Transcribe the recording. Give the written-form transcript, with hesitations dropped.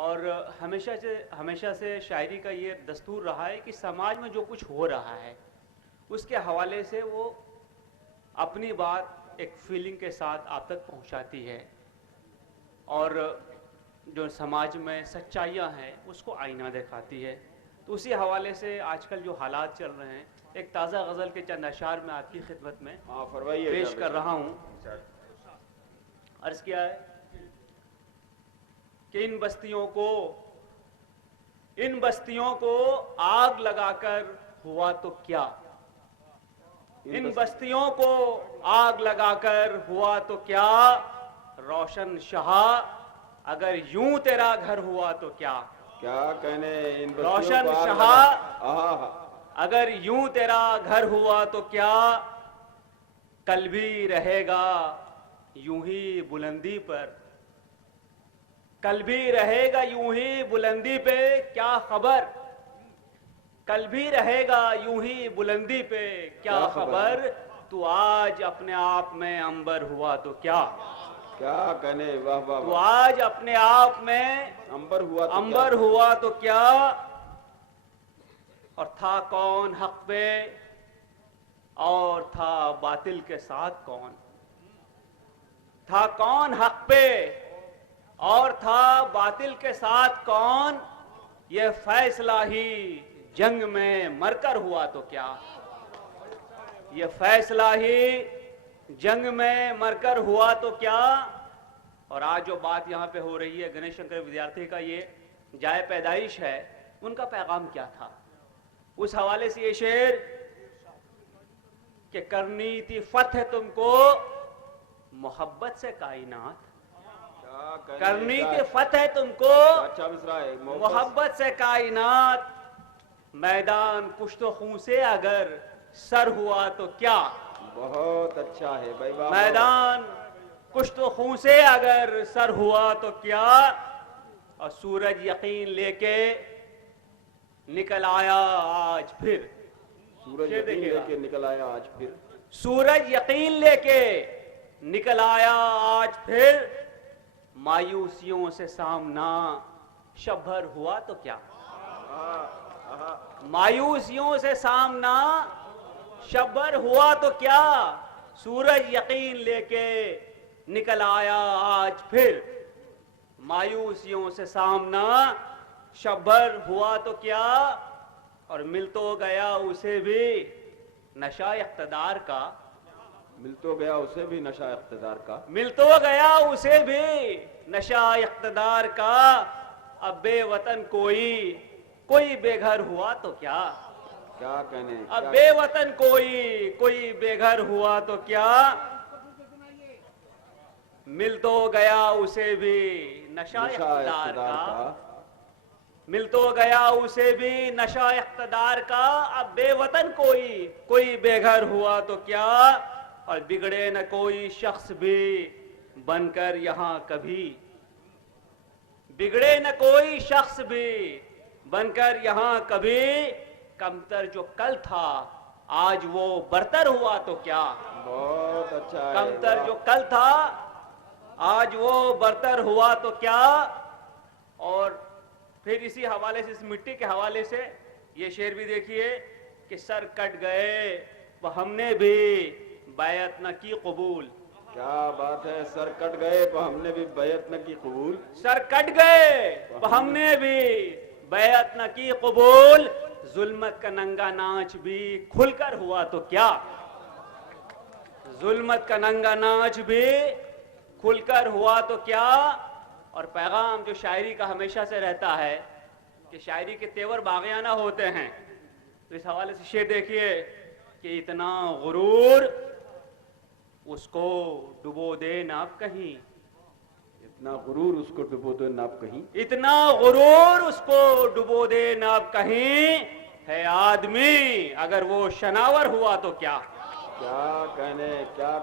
اور ہمیشہ سے شاعری کا یہ دستور رہا ہے کہ سماج میں جو کچھ ہو رہا ہے اس کے حوالے سے وہ اپنی بات ایک فیلنگ کے ساتھ آپ تک پہنچاتی ہے، اور جو سماج میں سچائیاں ہیں اس کو آئینہ دکھاتی ہے۔ تو اسی حوالے سے آج کل جو حالات چل رہے ہیں، ایک تازہ غزل کے چند اشعار میں آپ کی خدمت میں پیش کر رہا ہوں۔ عرض کیا ہے کہ ان بستیوں کو آگ لگا کر ہوا تو کیا، ان بستیوں کو آگ لگا کر ہوا تو کیا، روشن شہا اگر یوں تیرا گھر ہوا تو کیا، کیا کہنے ان روشن شہا اگر یوں تیرا گھر ہوا تو کیا، کل بھی رہے گا یوں ہی بلندی پر، کل بھی رہے گا یوں ہی بلندی پہ، کیا خبر کل بھی رہے گا یوں ہی بلندی پہ، کیا خبر تو آج اپنے آپ میں عنبر ہوا تو کیا، کیا کہنے واہ واہ تو آج اپنے آپ میں عنبر ہوا تو کیا، اور تھا کون حق پہ اور تھا باطل کے ساتھ کون، تھا کون حق پہ اور تھا باطل کے ساتھ کون، یہ فیصلہ ہی جنگ میں مر کر ہوا تو کیا، یہ فیصلہ ہی جنگ میں مر کر ہوا تو کیا۔ اور آج جو بات یہاں پہ ہو رہی ہے، گنیش شنکر ودیارتھی کا یہ جائے پیدائش ہے، ان کا پیغام کیا تھا، اس حوالے سے یہ شعر کہ کرنی تھی فتح تم کو محبت سے کائنات، کرنی تھی فتح تم کو محبت سے کائنات، میدان کشت و خون سے اگر سر ہوا تو کیا، بہت اچھا ہے بھائی، میدان کشت و خون سے اگر سر ہوا تو کیا، اور سورج یقین لے کے نکل آیا آج پھر، سورج یقین لے کے نکل آیا آج پھر، سورج یقین لے کے نکل آیا آج پھر، مایوسیوں سے سامنا شب بھر ہوا تو کیا، مایوسیوں سے سامنا شب بھر ہوا تو کیا، سورج یقین لے کے نکل آیا آج پھر، مایوسیوں سے سامنا شب بھر ہوا تو کیا، اور مل تو گیا اسے بھی نشہ اقتدار کا، مل تو گیا اسے بھی نشہ اقتدار کا، مل تو گیا اسے بھی نشہ اقتدار کا، اب بے وطن کوئی بے گھر ہوا تو کیا، کیا کہنے اب بے وطن کوئی بے گھر ہوا تو کیا، مل تو گیا اسے بھی نشہ اقتدار کا، مل تو گیا اسے بھی نشہ اقتدار کا، اب بے وطن کوئی بے گھر ہوا تو کیا، اور بگڑے نہ کوئی شخص بھی بن کر یہاں کبھی، بگڑے نہ کوئی شخص بھی بن کر یہاں کبھی، کمتر جو کل تھا آج وہ برتر ہوا تو کیا، بہت اچھا ہے، کمتر جو کل تھا آج وہ برتر ہوا تو کیا۔ اور پھر اسی حوالے سے، اس مٹی کے حوالے سے یہ شعر بھی دیکھیے کہ سر کٹ گئے وہ ہم نے بھی بیعت نہ کی قبول، کیا بات ہے، سر کٹ گئے تو ہم نے بھی بیعت نہ کی قبول، سر کٹ گئے تو ہم نے بھی بیعت نہ کی قبول، ظلمت کا ننگا ناچ بھی کھل کر ہوا تو کیا، ظلمت کا ننگا ناچ بھی کھل کر ہوا تو کیا۔ اور پیغام جو شاعری کا ہمیشہ سے رہتا ہے کہ شاعری کے تیور باغیانہ ہوتے ہیں، تو اس حوالے سے شعر دیکھیے کہ اتنا غرور اس کو ڈبو دے نہ کہیں، اتنا غرور اس کو ڈبو دے نہ کہیں، اتنا غرور اس کو ڈبو دے نہ کہیں، ہے آدمی اگر وہ شناور ہوا تو کیا، کیا کہنے کیا